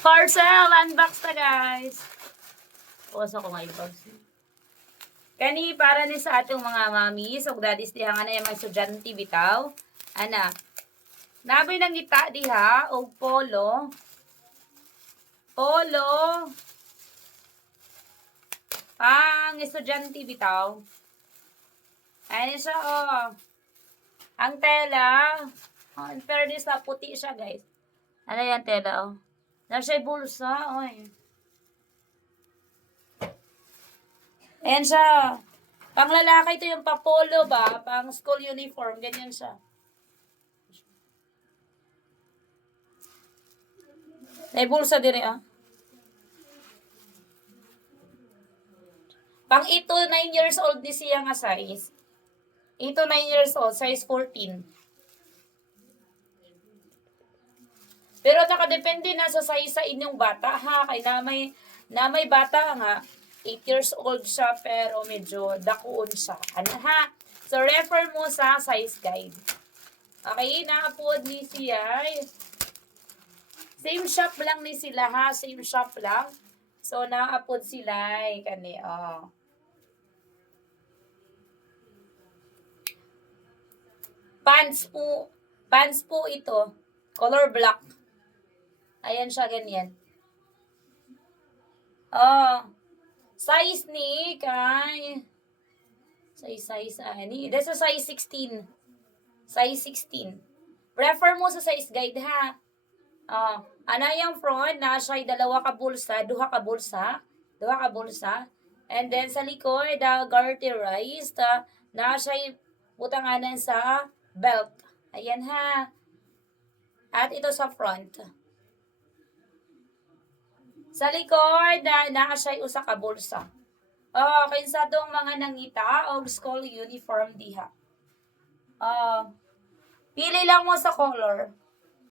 Parcel! Unbox na, guys. Puso ko nga i-box. Kani, para ni sa atong mga mamis, o dadis diha nga na yung mga estudyante bitaw. Ana, naboy nang ita diha, o polo. Polo. Pang estudyante bitaw. Ayan siya, oh. Ang tela. Oh, in fairness, puti siya, guys. Ano yan, tela, oh. Nasa bulsa, oy. Ayan siya. Pang lalaki ito yung papolo ba? Pang school uniform. Ganyan siya. May bulsa din ah. Pang ito, 9 years old ni siya nga size. Ito, 9 years old, size 14. Pero nakadepende na sa size sa inyong bata ha. Kaya na may bata nga, 8 years old siya pero medyo dakuon siya. Ano ha? So refer mo sa size guide. Okay, na-upload ni siya. Same shop lang ni sila ha. Same shop lang. So na-upload sila. Kani, oh. Pants po ito. Color black. Ayan siya, ganyan. Oh. Size ni, kay. Size, ani. That's a size 16. Size 16. Refer mo sa size guide, ha. Oh. Ano yung front, na siya dalawa ka bulsa, duha ka bulsa. And then sa likod, garterized, na siya butanganan sa belt. Ayan, ha. At ito sa front. Sa likod, naa siya usa ka bulsa. Oh, kinsa tong mga nangita og school uniform diha. Pili lang mo sa color.